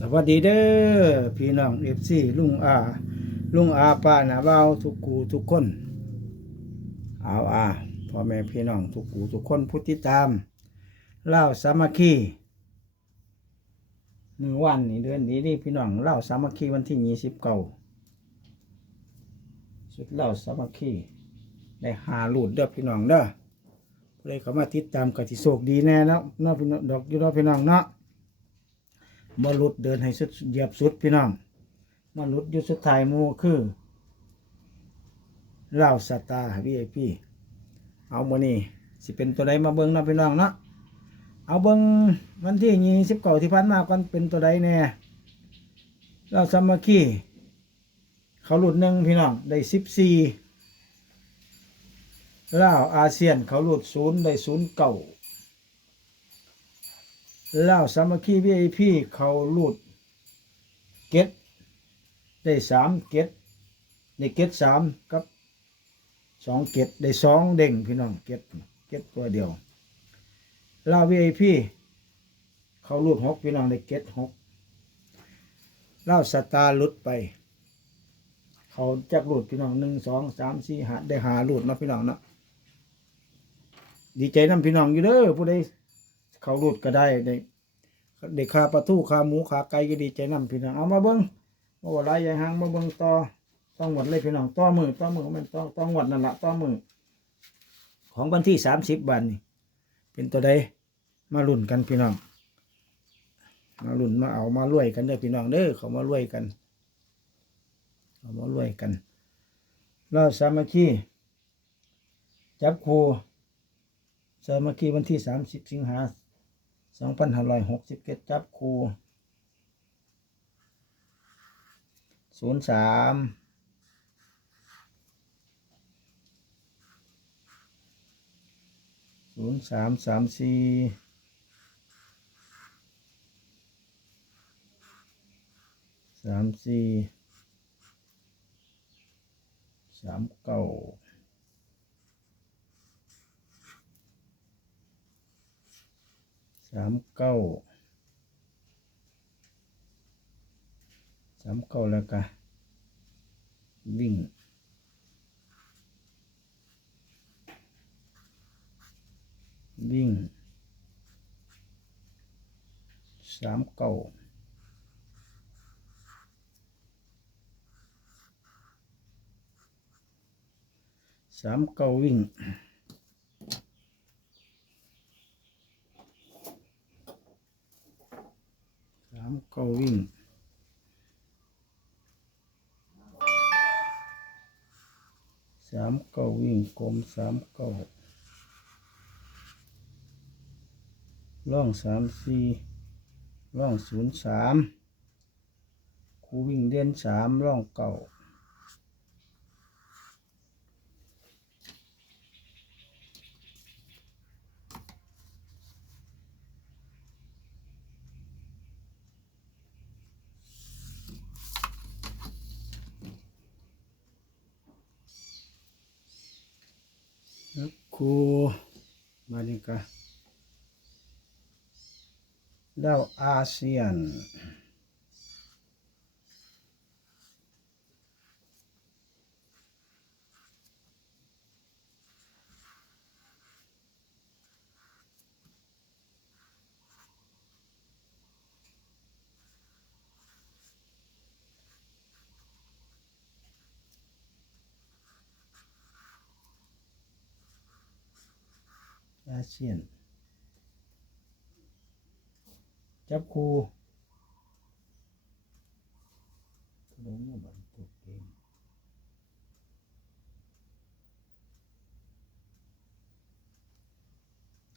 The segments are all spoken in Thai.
สวัสดีเด้อพี่น้องเอฟซีลุงอาลุงอาป้านาเบาทุกกูทุกคนเอาอาพ่อแม่พี่น้องทุกกูทุกคนผู้ติตามเล่าสามัคคีมือวันนี่เดือนนี้นี่พี่น้องเล่าสามัคคีวันที่ยี่สิบเก้าสุดเล่าสามัคคีได้หาลูดเด้อพี่น้องเด้อเลยเขามาติดตามกติโศกดีแน่แล้วเนาะพี่น้องดอกอยู่เนาะพี่น้องเนาะ มาหลุดเดินให้สุดเหยียบสุดพี่น้องมาหลุดอยุดสุดท้ายมูคือเล่าสตาร์วีไอพีเอาโมนี่สิเป็นตัวใดมาเบิ้งนาะพี่น้องเนาะเอาเบิ้งวันที่ยี่สิบเก้าที่ผ่านมากันเป็นตัวใดแน่เราสามัคคีเขาหลุดหนึ่งพี่น้องได้สิบสี่เล่าวอาเซียนเขาหลุดศูนย์ได้ศูนย์เก่า แล้วสามัคคี VIP เขาลูดเก็ตได้สามเก็ตได้เก็ตสามกับสองเก็ตได้สองเด้งพี่น้องเก็ตเก็ตตัวเดียวแล้ว VIP เขาลูดหกพี่น้องได้เก็ตหกแล้วสตาร์ลุดไป เขาจักลูดพี่น้องหนึ่งสองสามสี่หาได้หาลูดนะพี่น้องนะดีใจน้ำพี่น้องอยู่เด้อผู้ใดเขารูดก็ได้ได้ ได้ค่าปลาทูค่าหมูค่าไก่ก็ดีใจนำพี่น้องเอามาเบิ้งมาว่าไรยายหางมาเบิ้งต่อต้องหวดเลยพี่น้องต่อมือต่อมือมันต่อต่อหวดนั่นละต่อมือของวันที่สามสิบวันนี่เป็นตัวใดมาลุ่นกันพี่น้อง มาลุ่นมาเอามารวยกันเด้อพี่น้องเด้อเขามารวยกันเขามารวยกันเราสามัคคีจับครูสามัคคีวันที่30สิงหา สองพันห้าร้อยหกสิบเก็ดจับคูศูนย์สามศูนย์สามสามสี่สามสี่สามเก้า สามเก้าแล้วก็วิ่งวิ่งสามเก้าสามเก้าวิ่ง สามเก็วิ่ง สามเก้าวิ่งกลมสามเก้าล่องสามสี่ล่องศูนย์สามครูวิ่งเด่นสามล่องเก้า แล้วครูมาดีกาดาว อาเซียน จับคูลงมาบันทุกเกม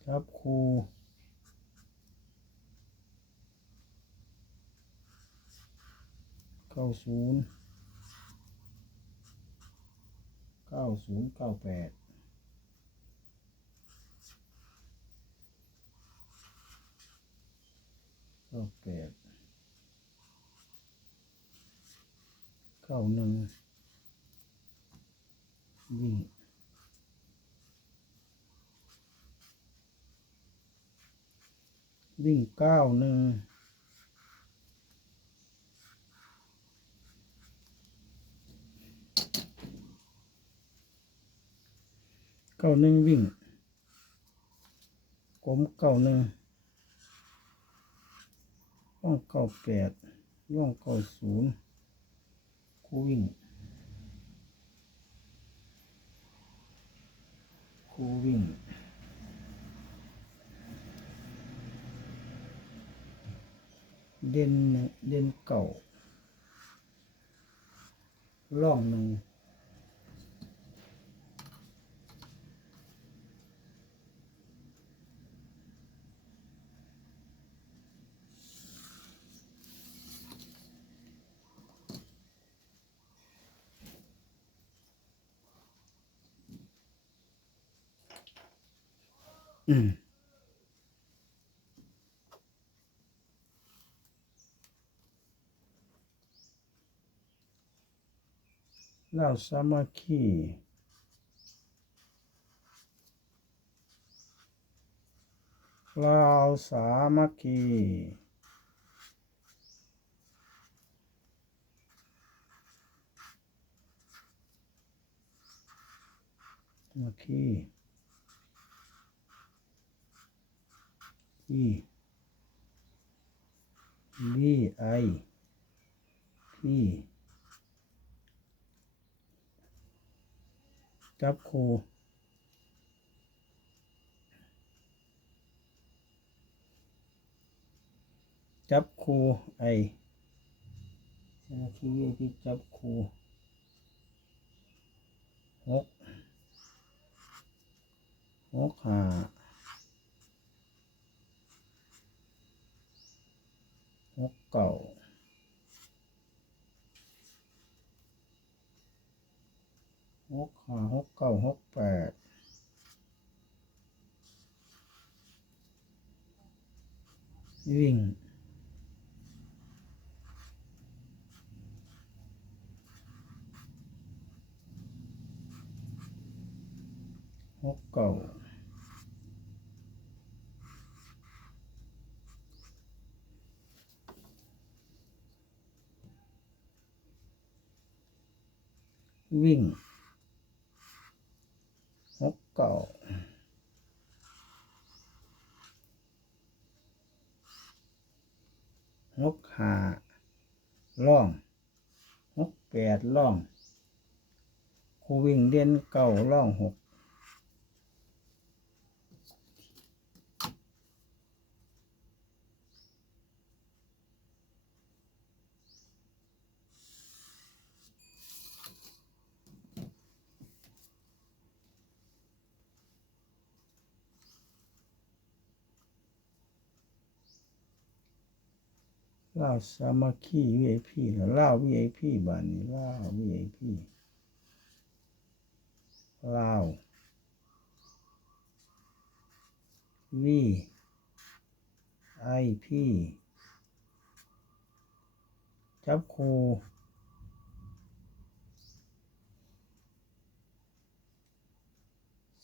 จับคูเก้าศูนย์เก้าศูนย์เก้าแปด เข้าแปดเข้าหนึ่งวิ่งวิ่งก้าวหนึ่งก้าวหนึ่งวิ่งกลมก้าวหนึ่ง ร่องเก้าแปดร่องเก้าศูนย์คู่วิ่ง คู่วิ่งเด่นเด่นเก่าร่องหนึ่ง อืมเราสามั คคีเราสามัคคีสามัคคีอีลีไอทีจับคูจับคูไอสมาธิที่จับคูหกหกห้า หกเก่าหกห้าหกเก้าหกแปดวิ่งหกเก้า วิ่งหกเก่าหกหาล่องหกแปดล่องคูวิ่งเด่นเก่าล่องหก เล่าสามัคคีวีไอพีเล่าวีไอพีบ้านนี้เล่าวีไอพีเล่าวีไอพีจับคู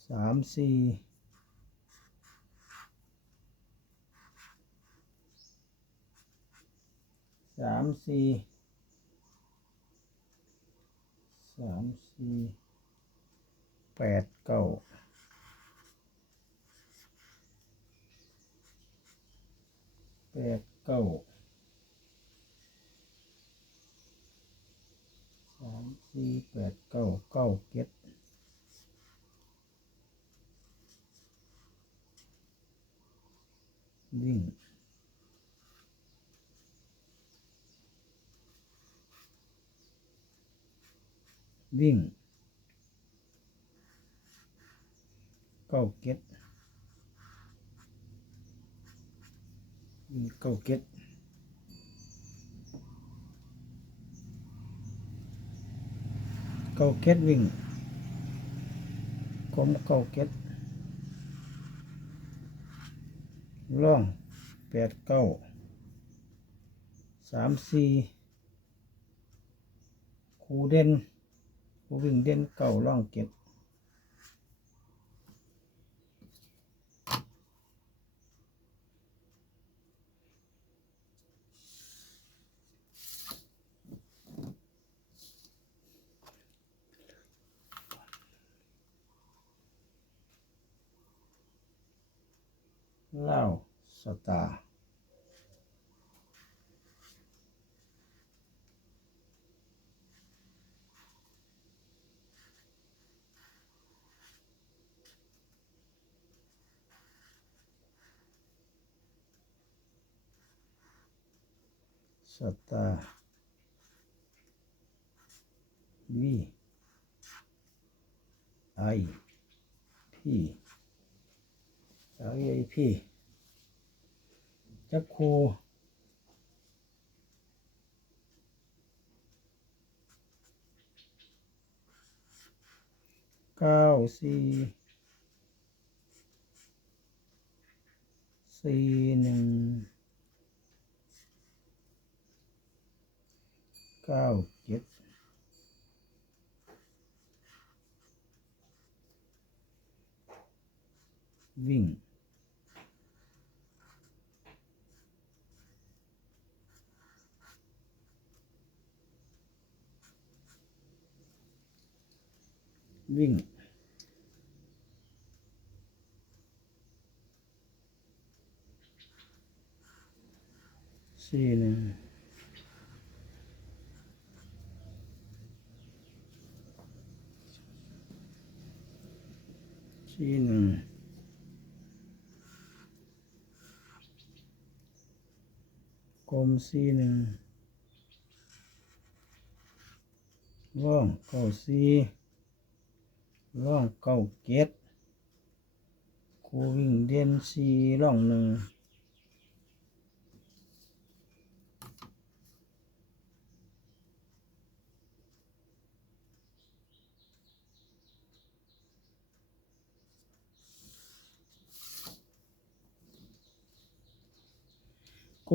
สามสี่ สามสี่สามสี่แปดเก้าแปดเก้าสามสี่แปดเก้าเก้าเก็ดวิ่ง วิ่งเก้าเก็ดวิ่งเก้าเก็ดเก้าเก็ดวิ่งกลมเก้าเก็ดล่องแปดเก้าสามสี่คูเด่น วิ่งเด่นเก่าล่องเก็บเล่าสตาร์ สัตตาวีไอพีไอไอพีจักคูเก้าสี่สี่หนึ่ง เก้าเจ็ดวิ่งวิ่งสี่หนึ่ง สี่หนึ่งกลมซีหนึ่งร่องเก้าซีร่องเก้าเก็ดคูวิ่งเด่นซีร่องหนึ่ง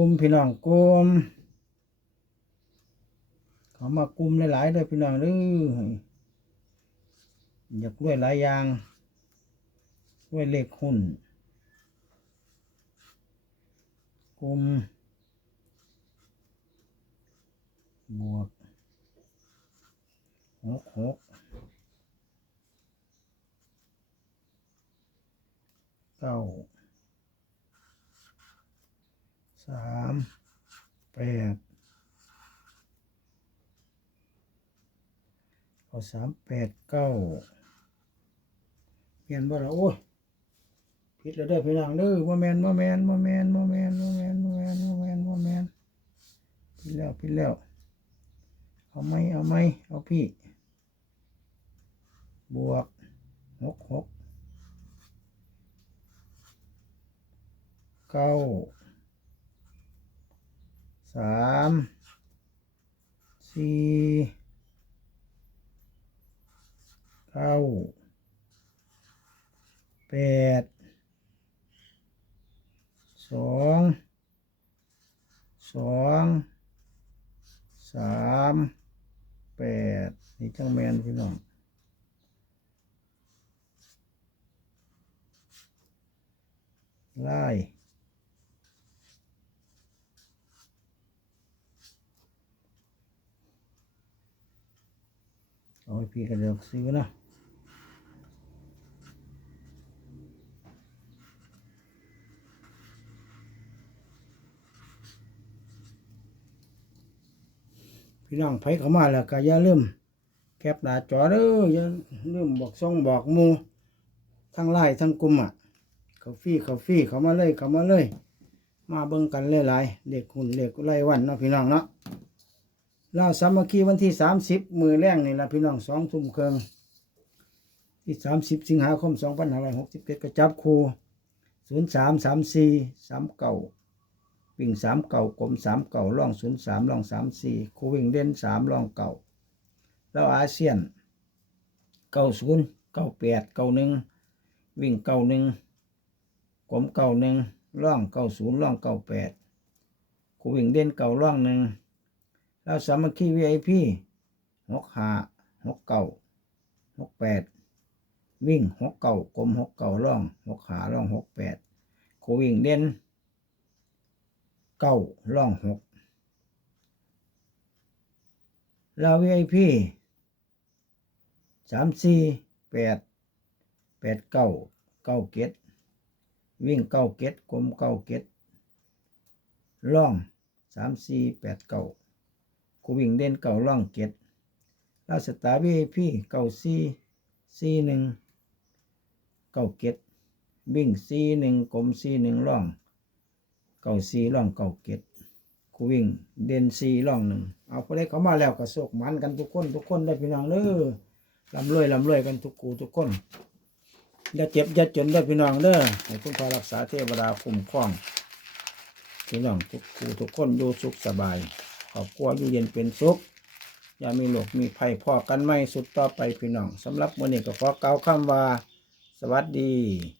ลุ่มพี่น้องกลุ่มเขามากลุ่มหลายๆเด้อพี่น้องเด้ออยากรวยหลายอย่างรวยเลขหุ้นกลุ่มบวกหกหกเก้า สามแปดเอาสามแปดเก้าเมียนบ่ละโอ้ยผิดแล้วเด้อพี่น้องเด้อว่แมนว่แมนว่แมนว่แมนว่แมนว่แมนว่แมนว่แมนผิดแล้วผิดแล้วเอาไหมเอาไหมเอาพี่ บวกหกหกเก้า สามสี่เก้าแปดสองสองสามแปดนี่จังแมนพี่น้องไล่ เอาไปพี่กันเดี๋ยวซื้อนะพี่น้องไผเข้ามาแล้วก็อย่าลืมแคปหน้าจอเด้ออย่าลืมบอกส่งบอกหมูทั้งไลน์ทั้งกลุ่มอะเขาฟี่เขาฟี่เขามาเลยเขามาเลย มาเบิ่งกันหลายๆเด็กหุ่นเด็กไล่วันเนาะพี่น้องเนาะ เราสามัคคีวันที่สามสิบมือแรงนี่ละพี่น้องสองทุ่มเครึ่งที่สามสิบสิงหาคมสองพันห้าร้อยหกสิบเจ็ดก็จับครูศูนย์สามสามสี่สามเก่าวิ่งสามเก่ากลมสามเก่าล่องศูนย์สามล่องสามสี่ครูวิ่งเด่นสามล่องเก่าแล้วอาเซียนเก้าศูนย์เก้าแปดเก้าหนึ่งวิ่งเก้าหนึ่งกลมเก้าหนึ่งล่องเก้าศูนย์ล่องเก้าแปดครูวิ่งเด่นเก้าล่องหนึ่ง แล้วสามัคคี VIP หกห้าหกเก้าหกแปดวิ่งหกเก้ากลมหกเก้าร่องหกขาร่องหกแปดโควิ่งเด่นเก้าร่องหกล้ว VIP สามสี่แปดแปดเก้าเก้าเกตวิ่งเก้าเก็ดกลมเก้าเก็ดล่องสามสี่แปดเก้า วิ่งเด่นเก้าล่องเก็ดลาสตาร์วีพี่เก้าสี่สี่หนึ่งเก้าเก็ดวิ่งสี่หนึ่งกลมสี่หนึ่งล่องเก้าสี่ล่องเก้าเก็ดกูวิ่งเด่นสี่ล่องหนึ่งเอาไปได้เขามาแล้วก็โศกมันกันทุกคนทุกคนได้พี่น้องเด้อลำรวยลำรวยกันทุกกูทุกคนอย่าเจ็บอย่าจนเด้พี่น้องเด้อให้คุณพระรักษาเทวดาคุ้มครองพี่น้องทุกคูทุกคนอยู่สุขสบาย ครอบครัวอยู่เย็นเป็นสุขอย่ามีโรคมีภัยพอกันไม่สุดต่อไปพี่น้องสำหรับวันนี้ก็ขอเก้าคำว่า สวัสดี